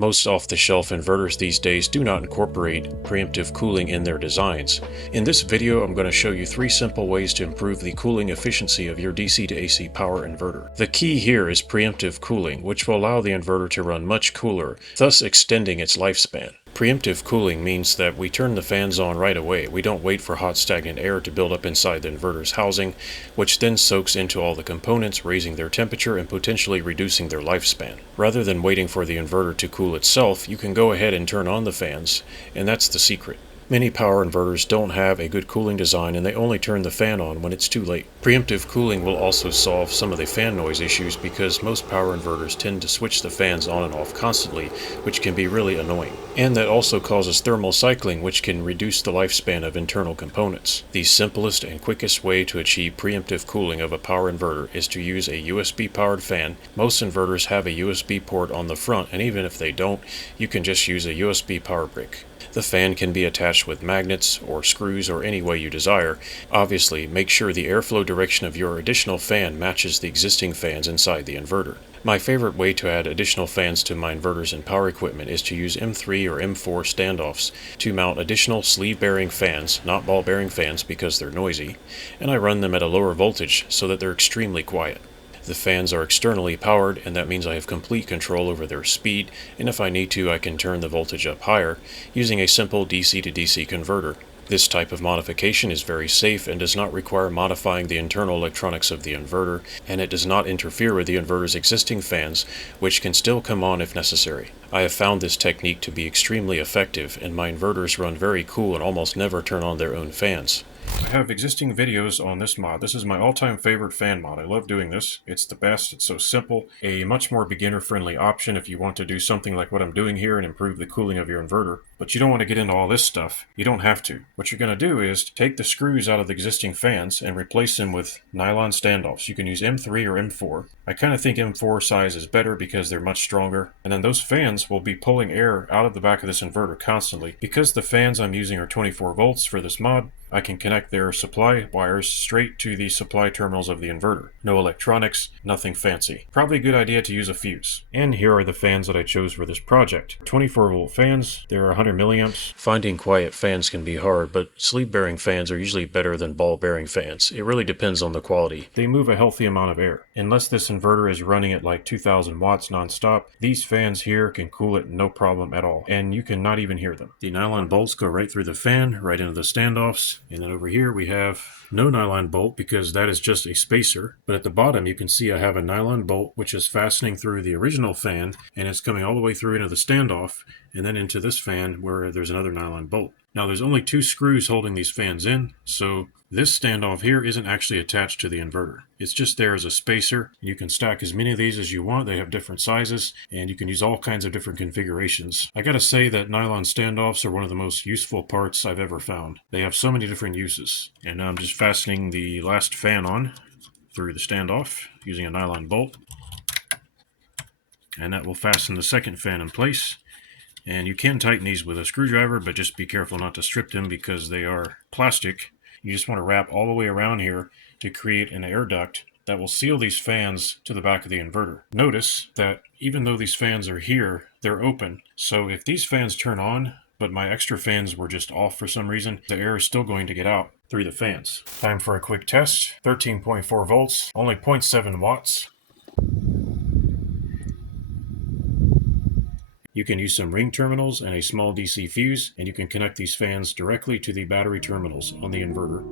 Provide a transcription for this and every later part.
Most off-the-shelf inverters these days do not incorporate preemptive cooling in their designs. In this video, I'm going to show you 3 simple ways to improve the cooling efficiency of your DC to AC power inverter. The key here is preemptive cooling, which will allow the inverter to run much cooler, thus extending its lifespan. Preemptive cooling means that we turn the fans on right away. We don't wait for hot stagnant air to build up inside the inverter's housing, which then soaks into all the components, raising their temperature and potentially reducing their lifespan. Rather than waiting for the inverter to cool itself, you can go ahead and turn on the fans, and that's the secret. Many power inverters don't have a good cooling design and they only turn the fan on when it's too late. Preemptive cooling will also solve some of the fan noise issues because most power inverters tend to switch the fans on and off constantly, which can be really annoying. And that also causes thermal cycling, which can reduce the lifespan of internal components. The simplest and quickest way to achieve preemptive cooling of a power inverter is to use a USB powered fan. Most inverters have a USB port on the front, and even if they don't, you can just use a USB power brick. The fan can be attached with magnets or screws or any way you desire. Obviously, make sure the airflow direction of your additional fan matches the existing fans inside the inverter. My favorite way to add additional fans to my inverters and power equipment is to use M3 or M4 standoffs to mount additional sleeve-bearing fans, not ball-bearing fans because they're noisy, and I run them at a lower voltage so that they're extremely quiet. The fans are externally powered, and that means I have complete control over their speed, and if I need to, I can turn the voltage up higher using a simple DC to DC converter. This type of modification is very safe and does not require modifying the internal electronics of the inverter, and it does not interfere with the inverter's existing fans, which can still come on if necessary. I have found this technique to be extremely effective, and my inverters run very cool and almost never turn on their own fans. I have existing videos on this mod. This is my all-time favorite fan mod. I love doing this. It's the best. It's so simple. A much more beginner-friendly option if you want to do something like what I'm doing here and improve the cooling of your inverter. But you don't want to get into all this stuff. You don't have to. What you're going to do is take the screws out of the existing fans and replace them with nylon standoffs. You can use M3 or M4. I kind of think M4 size is better because they're much stronger. And then those fans will be pulling air out of the back of this inverter constantly. Because the fans I'm using are 24 volts for this mod, I can connect their supply wires straight to the supply terminals of the inverter. No electronics, nothing fancy. Probably a good idea to use a fuse. And here are the fans that I chose for this project. 24 volt fans, they're 100 milliamps. Finding quiet fans can be hard, but sleeve-bearing fans are usually better than ball-bearing fans. It really depends on the quality. They move a healthy amount of air. Unless this inverter is running at like 2000 watts non-stop, these fans here can cool it no problem at all. And you can not even hear them. The nylon bolts go right through the fan, right into the standoffs. And then over here we have no nylon bolt because that is just a spacer. But at the bottom you can see I have a nylon bolt which is fastening through the original fan, and it's coming all the way through into the standoff and then into this fan where there's another nylon bolt. Now there's only 2 screws holding these fans in, so this standoff here isn't actually attached to the inverter. It's just there as a spacer. You can stack as many of these as you want. They have different sizes, and you can use all kinds of different configurations. I gotta say that nylon standoffs are one of the most useful parts I've ever found. They have so many different uses. And now I'm just fastening the last fan on through the standoff using a nylon bolt. And that will fasten the second fan in place. And you can tighten these with a screwdriver, but just be careful not to strip them because they are plastic. You just want to wrap all the way around here to create an air duct that will seal these fans to the back of the inverter. Notice that even though these fans are here, they're open. So if these fans turn on, but my extra fans were just off for some reason, the air is still going to get out through the fans. Time for a quick test. 13.4 volts, only 0.7 watts. You can use some ring terminals and a small DC fuse, and you can connect these fans directly to the battery terminals on the inverter.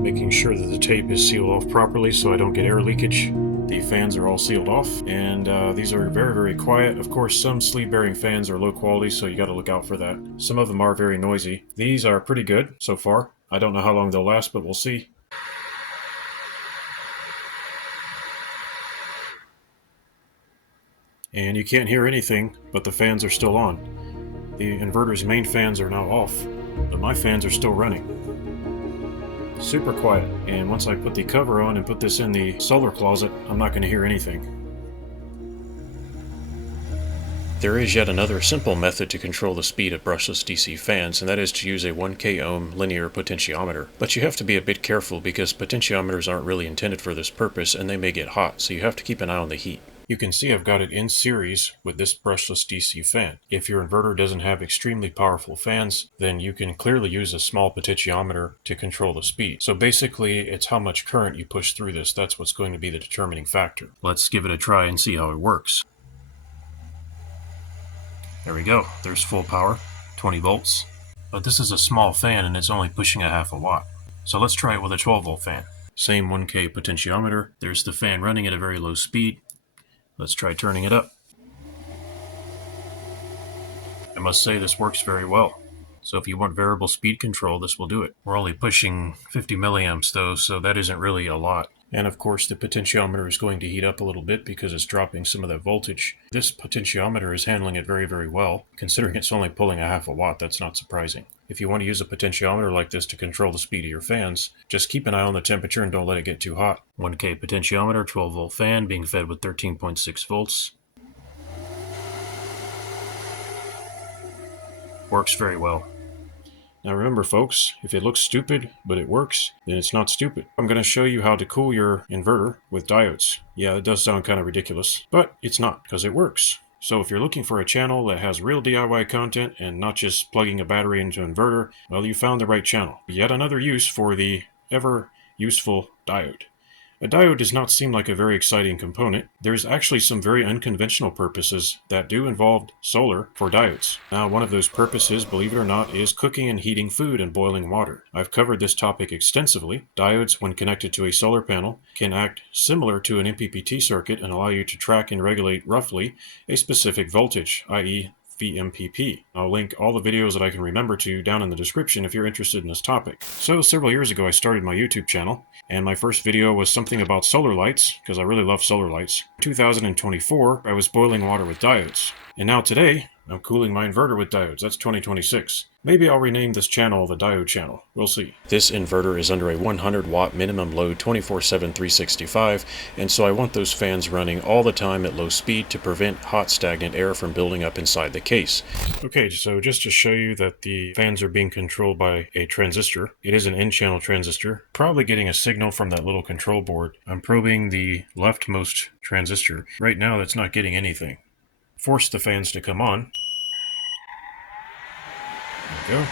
Making sure that the tape is sealed off properly so I don't get air leakage. The fans are all sealed off, and these are very, very quiet. Of course, some sleeve-bearing fans are low quality, so you got to look out for that. Some of them are very noisy. These are pretty good so far. I don't know how long they'll last, but we'll see. And you can't hear anything, but the fans are still on. The inverter's main fans are now off, but my fans are still running. Super quiet, and once I put the cover on and put this in the solar closet, I'm not going to hear anything. There is yet another simple method to control the speed of brushless DC fans, and that is to use a 1K ohm linear potentiometer. But you have to be a bit careful because potentiometers aren't really intended for this purpose and they may get hot, so you have to keep an eye on the heat. You can see I've got it in series with this brushless DC fan. If your inverter doesn't have extremely powerful fans, then you can clearly use a small potentiometer to control the speed. So basically, it's how much current you push through this. That's what's going to be the determining factor. Let's give it a try and see how it works. There we go. There's full power, 20 volts. But this is a small fan and it's only pushing a half a watt. So let's try it with a 12 volt fan. Same 1K potentiometer. There's the fan running at a very low speed. Let's try turning it up. I must say this works very well. So if you want variable speed control, this will do it. We're only pushing 50 milliamps though, so that isn't really a lot. And of course the potentiometer is going to heat up a little bit because it's dropping some of that voltage. This potentiometer is handling it very, very well. Considering it's only pulling a half a watt, that's not surprising. If you want to use a potentiometer like this to control the speed of your fans, just keep an eye on the temperature and don't let it get too hot. 1K potentiometer, 12 volt fan being fed with 13.6 volts. Works very well. Now remember folks, if it looks stupid, but it works, then it's not stupid. I'm going to show you how to cool your inverter with diodes. Yeah, it does sound kind of ridiculous, but it's not, because it works. So if you're looking for a channel that has real DIY content and not just plugging a battery into an inverter, well, you found the right channel. Yet another use for the ever useful diode. A diode does not seem like a very exciting component. There's actually some very unconventional purposes that do involve solar for diodes. Now, one of those purposes, believe it or not, is cooking and heating food and boiling water. I've covered this topic extensively. Diodes, when connected to a solar panel, can act similar to an MPPT circuit and allow you to track and regulate roughly a specific voltage, i.e. VMPP. I'll link all the videos that I can remember to down in the description if you're interested in this topic. So several years ago I started my YouTube channel, and my first video was something about solar lights, because I really love solar lights. In 2024, I was boiling water with diodes. And now today, I'm cooling my inverter with diodes. That's 2026. Maybe I'll rename this channel the Diode channel. We'll see. This inverter is under a 100 watt minimum load 24/7 365, and so I want those fans running all the time at low speed to prevent hot stagnant air from building up inside the case. Okay, so just to show you that the fans are being controlled by a transistor. It is an N-channel transistor, probably getting a signal from that little control board. I'm probing the leftmost transistor. Right now that's not getting anything. Force the fans to come on. There we go.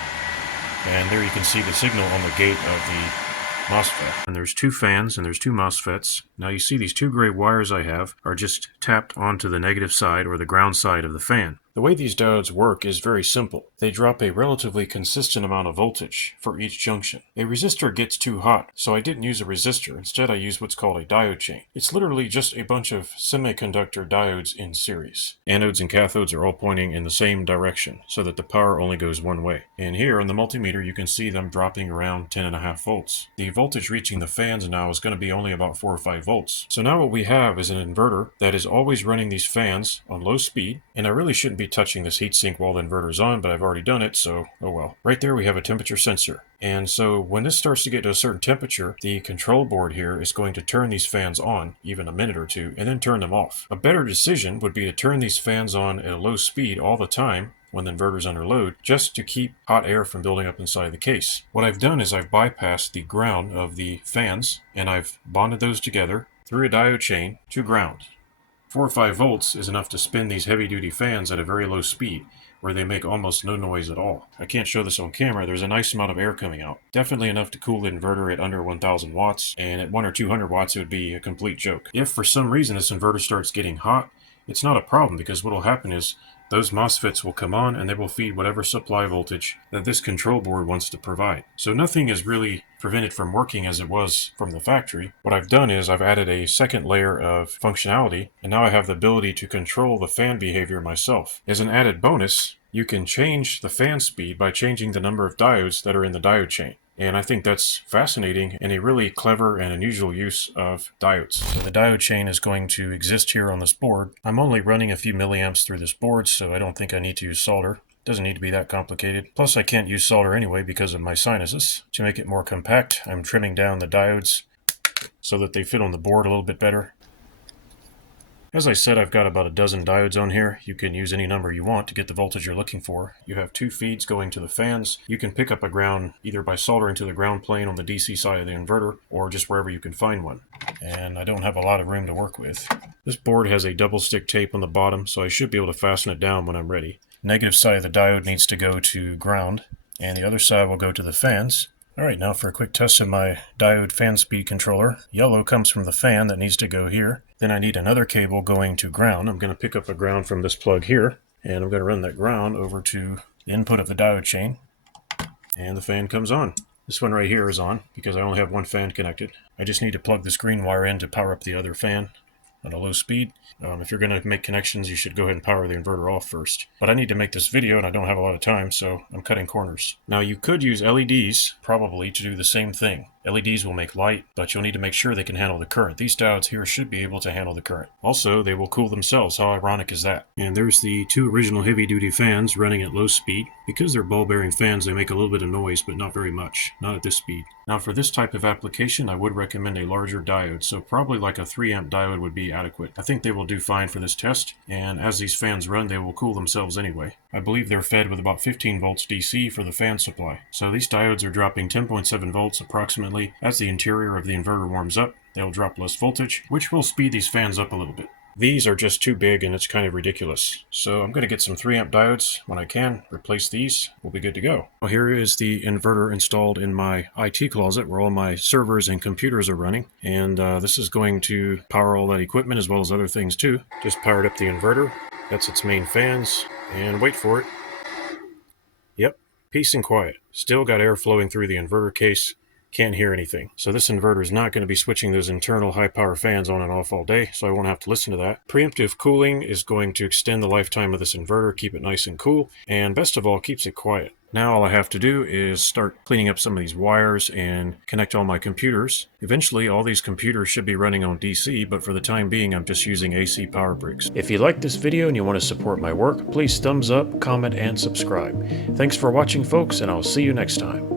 And there you can see the signal on the gate of the MOSFET. And there's two fans and there's two MOSFETs. Now you see these two gray wires I have are just tapped onto the negative side or the ground side of the fan. The way these diodes work is very simple. They drop a relatively consistent amount of voltage for each junction. A resistor gets too hot, so I didn't use a resistor. Instead, I used what's called a diode chain. It's literally just a bunch of semiconductor diodes in series. Anodes and cathodes are all pointing in the same direction, so that the power only goes one way. And here on the multimeter, you can see them dropping around 10.5 volts. The voltage reaching the fans now is going to be only about 4 or 5 volts. So now what we have is an inverter that is always running these fans on low speed, and I really shouldn't be touching this heatsink while the inverter's on, but I've already done it, so oh well. Right there we have a temperature sensor. And so when this starts to get to a certain temperature, the control board here is going to turn these fans on, even a minute or two, and then turn them off. A better decision would be to turn these fans on at a low speed all the time when the inverter's under load, just to keep hot air from building up inside the case. What I've done is I've bypassed the ground of the fans, and I've bonded those together through a diode chain to ground. 4 or 5 volts is enough to spin these heavy-duty fans at a very low speed, where they make almost no noise at all. I can't show this on camera. There's a nice amount of air coming out. Definitely enough to cool the inverter at under 1000 watts, and at 100 or 200 watts it would be a complete joke. If for some reason this inverter starts getting hot, it's not a problem, because what will happen is those MOSFETs will come on and they will feed whatever supply voltage that this control board wants to provide. So nothing is really prevented from working as it was from the factory. What I've done is I've added a second layer of functionality, and now I have the ability to control the fan behavior myself. As an added bonus, you can change the fan speed by changing the number of diodes that are in the diode chain. And I think that's fascinating and a really clever and unusual use of diodes. So the diode chain is going to exist here on this board. I'm only running a few milliamps through this board, so I don't think I need to use solder. Doesn't need to be that complicated. Plus I can't use solder anyway because of my sinuses. To make it more compact, I'm trimming down the diodes so that they fit on the board a little bit better. As I said, I've got about a dozen diodes on here. You can use any number you want to get the voltage you're looking for. You have 2 feeds going to the fans. You can pick up a ground either by soldering to the ground plane on the DC side of the inverter or just wherever you can find one. And I don't have a lot of room to work with. This board has a double stick tape on the bottom, so I should be able to fasten it down when I'm ready. Negative side of the diode needs to go to ground, and the other side will go to the fans. Alright, now for a quick test of my diode fan speed controller. Yellow comes from the fan that needs to go here. Then I need another cable going to ground. I'm going to pick up a ground from this plug here, and I'm going to run that ground over to the input of the diode chain. And the fan comes on. This one right here is on because I only have one fan connected. I just need to plug this green wire in to power up the other fan at a low speed. If you're going to make connections, you should go ahead and power the inverter off first. But I need to make this video and I don't have a lot of time, so I'm cutting corners. Now you could use LEDs probably to do the same thing. LEDs will make light, but you'll need to make sure they can handle the current. These diodes here should be able to handle the current. Also, they will cool themselves. How ironic is that? And there's the 2 original heavy-duty fans running at low speed. Because they're ball-bearing fans, they make a little bit of noise, but not very much. Not at this speed. Now for this type of application, I would recommend a larger diode, so probably like a 3 amp diode would be adequate. I think they will do fine for this test, and as these fans run, they will cool themselves anyway. I believe they're fed with about 15 volts DC for the fan supply. So these diodes are dropping 10.7 volts approximately. As the interior of the inverter warms up, they'll drop less voltage, which will speed these fans up a little bit. These are just too big and it's kind of ridiculous. So I'm going to get some 3 amp diodes when I can, replace these, we'll be good to go. Well, here is the inverter installed in my IT closet where all my servers and computers are running. And this is going to power all that equipment as well as other things too. Just powered up the inverter, that's its main fans, and wait for it. Yep, peace and quiet. Still got air flowing through the inverter case. Can't hear anything. So this inverter is not going to be switching those internal high power fans on and off all day, so I won't have to listen to that. Preemptive cooling is going to extend the lifetime of this inverter, keep it nice and cool, and best of all, keeps it quiet. Now all I have to do is start cleaning up some of these wires and connect all my computers. Eventually all these computers should be running on DC, but for the time being I'm just using AC power bricks. If you like this video and you want to support my work, please thumbs up, comment, and subscribe. Thanks for watching folks, and I'll see you next time.